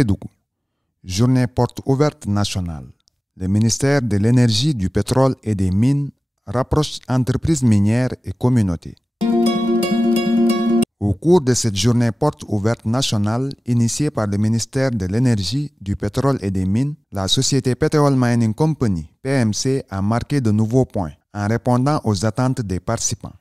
Kédougou. Journée porte ouverte nationale. Le ministère de l'Énergie, du Pétrole et des Mines rapproche entreprises minières et communautés. Au cours de cette journée porte ouverte nationale initiée par le ministère de l'Énergie, du Pétrole et des Mines, la société Petroleum Mining Company, PMC, a marqué de nouveaux points en répondant aux attentes des participants.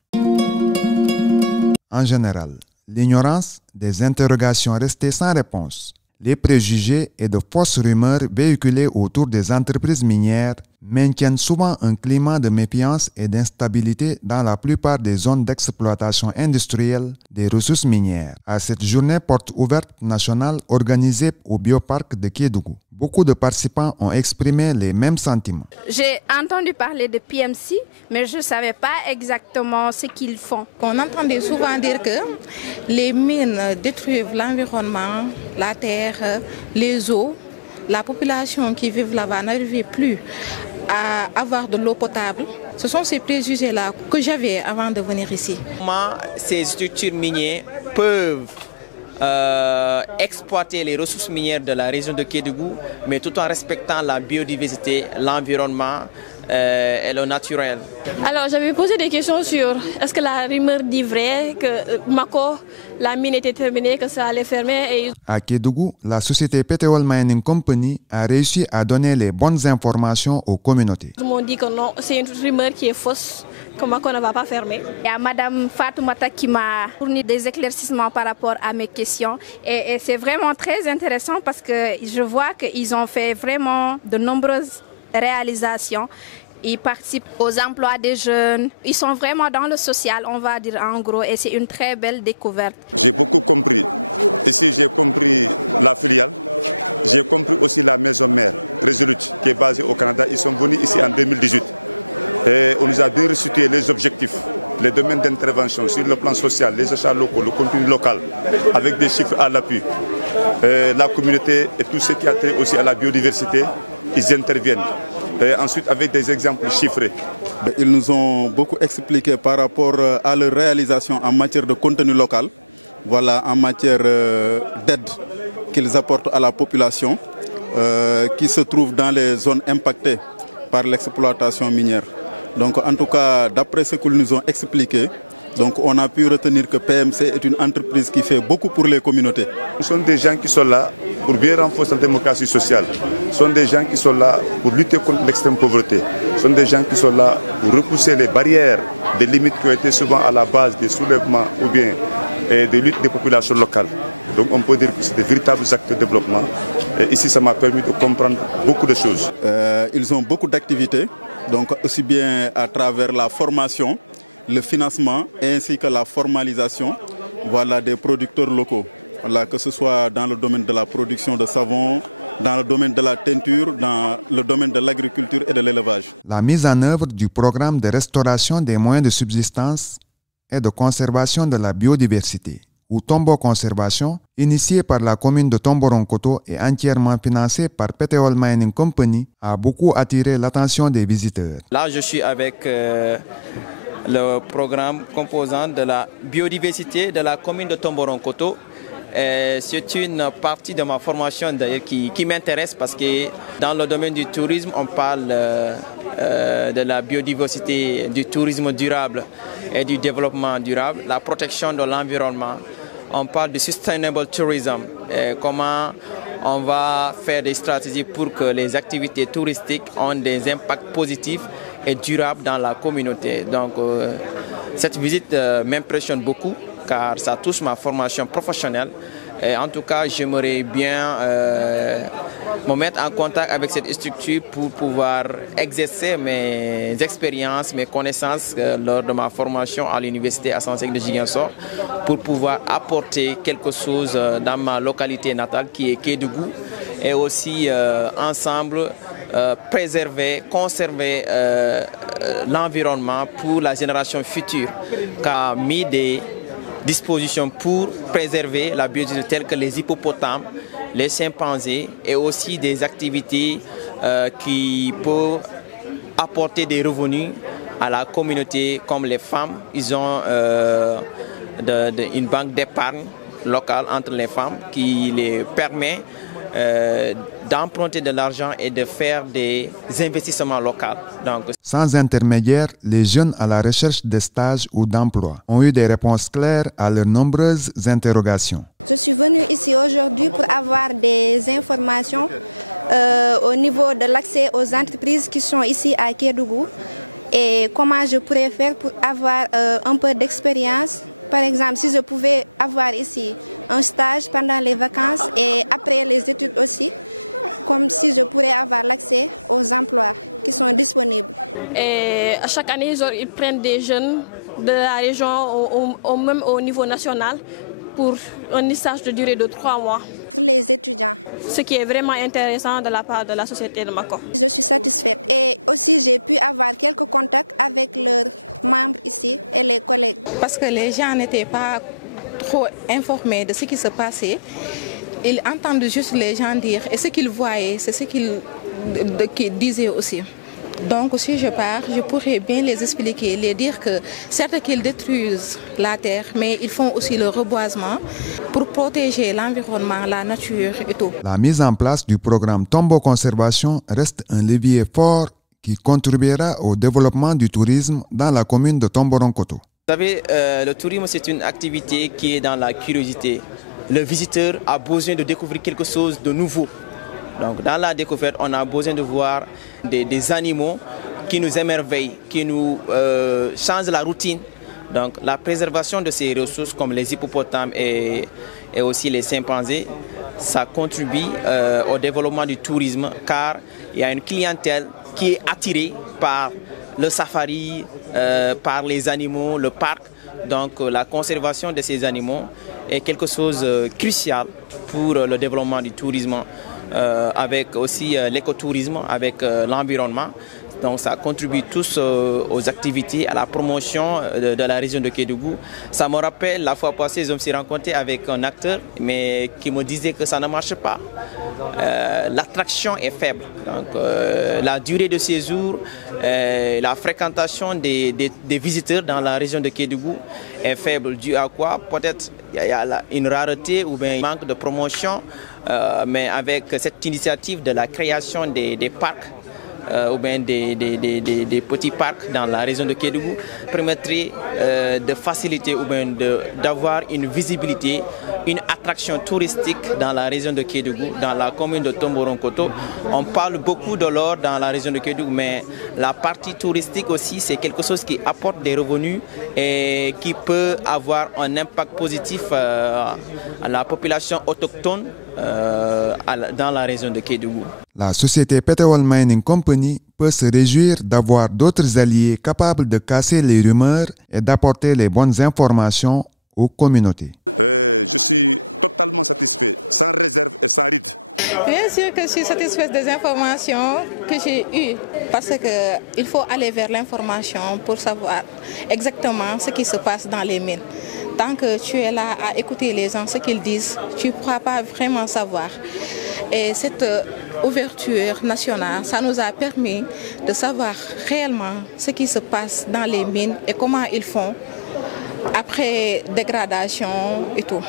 En général, l'ignorance, des interrogations restées sans réponse, les préjugés et de fausses rumeurs véhiculées autour des entreprises minières maintiennent souvent un climat de méfiance et d'instabilité dans la plupart des zones d'exploitation industrielle des ressources minières. À cette journée porte ouverte nationale organisée au Bioparc de Kédougou, beaucoup de participants ont exprimé les mêmes sentiments. J'ai entendu parler de PMC, mais je ne savais pas exactement ce qu'ils font. On entendait souvent dire que les mines détruisent l'environnement, la terre, les eaux. La population qui vit là-bas n'arrivait plus à avoir de l'eau potable. Ce sont ces préjugés-là que j'avais avant de venir ici. Comment ces structures minières peuvent exploiter les ressources minières de la région de Kédougou, mais tout en respectant la biodiversité, l'environnement et le naturel. Alors j'avais posé des questions sur est-ce que la rumeur dit vrai, que Mako, la mine était terminée, que ça allait fermer. À Kédougou, la société Petroleum Mining Company a réussi à donner les bonnes informations aux communautés. Tout le monde dit que non, c'est une rumeur qui est fausse, que Mako ne va pas fermer. Il y a Madame Fatoumata qui m'a fourni des éclaircissements par rapport à mes questions. Et c'est vraiment très intéressant parce que je vois qu'ils ont fait vraiment de nombreuses réalisations. Ils participent aux emplois des jeunes. Ils sont vraiment dans le social, on va dire en gros, et c'est une très belle découverte. J'ai beaucoup compris. Ici, j'ai compris la filiale. J'ai compris aussi la maison mère, Resolute, qui est basée au Canada. Ils sont venus ici en 2018. Et on nous a bien restitué les objectifs, les domaines d'intervention sur le plan social, les achats locaux, le contenu local, avec des chiffres à l'appui. La communauté et tout ce qui a trait aussi à la biodiversité, ils interviennent. Et ensuite, avec des exemples chiffrés. Ils nous ont beaucoup expliqué par rapport à leur réalisation en matière de contenu local, voilà, en matière d'aide qu'ils apportent à la population qui se trouve dans les zones impactées par l'exploitation minière. Donc, en tout cas, d'après ce qu'ils nous ont expliqué, donc on a pu retenir que PMC est une entreprise qui fait beaucoup pour les communautés. Ce sont des gens qui sont là pour bien renforcer la démocratie sociale. Ce sont des gens qui sont là pour lutter contre l'extrême pauvreté. Ce sont des gens qui sont là pour repousser les barrières, des limites qui ont été souvent à la base des soulèvements ou bien des luttes des populations locales. Donc on peut dire que c'est des véritables actes de développement. Et ici, ça m'a permis de comprendre beaucoup de choses. Ils ont beaucoup d'activités, donc aussi bien à travers la formation, le financement ainsi que la formalisation, voilà, des producteurs locaux. Voilà, que ce soit dans le domaine de la production de savon, dans le domaine de la teinture, dans le domaine de l'agriculture et de l'élevage. La mise en œuvre du programme de restauration des moyens de subsistance et de conservation de la biodiversité, ou Tombo Conservation, initié par la commune de Tomboronkoto et entièrement financé par Petroleum Mining Company, a beaucoup attiré l'attention des visiteurs. Là, je suis avec le programme composant de la biodiversité de la commune de Tomboronkoto. C'est une partie de ma formation qui m'intéresse parce que dans le domaine du tourisme, on parle de la biodiversité, du tourisme durable et du développement durable, la protection de l'environnement. On parle de sustainable tourism, comment on va faire des stratégies pour que les activités touristiques ont des impacts positifs et durables dans la communauté. Donc cette visite m'impressionne beaucoup car ça touche ma formation professionnelle. Et en tout cas, j'aimerais bien me mettre en contact avec cette structure pour pouvoir exercer mes expériences, mes connaissances lors de ma formation à l'université Assansec de Ziguinchor pour pouvoir apporter quelque chose dans ma localité natale qui est Kédougou et aussi ensemble préserver, conserver l'environnement pour la génération future car mis des dispositions pour préserver la biodiversité telles que les hippopotames, les chimpanzés et aussi des activités qui peuvent apporter des revenus à la communauté comme les femmes. Ils ont une banque d'épargne locale entre les femmes qui les permet d'emprunter de l'argent et de faire des investissements locaux. Donc, sans intermédiaire, les jeunes à la recherche de stages ou d'emploi ont eu des réponses claires à leurs nombreuses interrogations. Je suis venue ici aujourd'hui pour avoir des informations au niveau de l'accès aux entreprises qui sont ici à Kédougou et comment je pourrais faire pour avoir un peu d'expérience. Par exemple, si je pouvais avoir ici un stage pendant les vacances et après les études aussi, comme si je pourrais avoir l'accès aux emplois qui sont disponibles. Et à chaque année, ils prennent des jeunes de la région, même au niveau national, pour un stage de durée de 3 mois. Pour les étudiants. Ce qui est vraiment intéressant de la part de la société de Mako. Je suis satisfaite et aussi j'ai pu avoir quelques contacts avec leurs membres ici et les collègues. Parce que les gens n'étaient pas trop informés de ce qui se passait. Ils entendent juste les gens dire et ce qu'ils voyaient, c'est ce qu'ils disaient aussi. Donc si je pars, je pourrais bien les expliquer, les dire que certes qu'ils détruisent la terre, mais ils font aussi le reboisement pour protéger l'environnement, la nature et tout. La mise en place du programme Tombo Conservation reste un levier fort qui contribuera au développement du tourisme dans la commune de Tomboronkoto. Vous savez, le tourisme c'est une activité qui est dans la curiosité. Le visiteur a besoin de découvrir quelque chose de nouveau. Donc dans la découverte, on a besoin de voir des animaux qui nous émerveillent, qui nous changent la routine. Donc la préservation de ces ressources comme les hippopotames et aussi les chimpanzés, ça contribue au développement du tourisme car il y a une clientèle qui est attirée par le safari, par les animaux, le parc. Donc la conservation de ces animaux est quelque chose de crucial pour le développement du tourisme. Avec aussi l'écotourisme, avec l'environnement. Donc ça contribue tous aux activités, à la promotion de la région de Kédougou. Ça me rappelle la fois passée, je me suis rencontré avec un acteur mais qui me disait que ça ne marche pas. L'attraction est faible. Donc la durée de séjour, la fréquentation des visiteurs dans la région de Kédougou est faible. Dû à quoi? Peut-être il y a une rareté ou bien un manque de promotion. Mais avec cette initiative de la création des parcs ou bien des petits parcs dans la région de Kédougou permettrait de faciliter ou bien d'avoir une visibilité, une attraction touristique dans la région de Kédougou, dans la commune de Tomboronkoto. On parle beaucoup de l'or dans la région de Kédougou, mais la partie touristique aussi, c'est quelque chose qui apporte des revenus et qui peut avoir un impact positif à la population autochtone dans la région de Kédougou. La société Petrol Mining Company peut se réjouir d'avoir d'autres alliés capables de casser les rumeurs et d'apporter les bonnes informations aux communautés. Je suis totalement satisfait, sans réserve et sans ride. Bien sûr que je suis satisfaite des informations que j'ai eues parce qu'il faut aller vers l'information pour savoir exactement ce qui se passe dans les mines. Tant que tu es là à écouter les gens, ce qu'ils disent, tu ne pourras pas vraiment savoir. Et cette ouverture nationale, ça nous a permis de savoir réellement ce qui se passe dans les mines et comment ils font après dégradation et tout.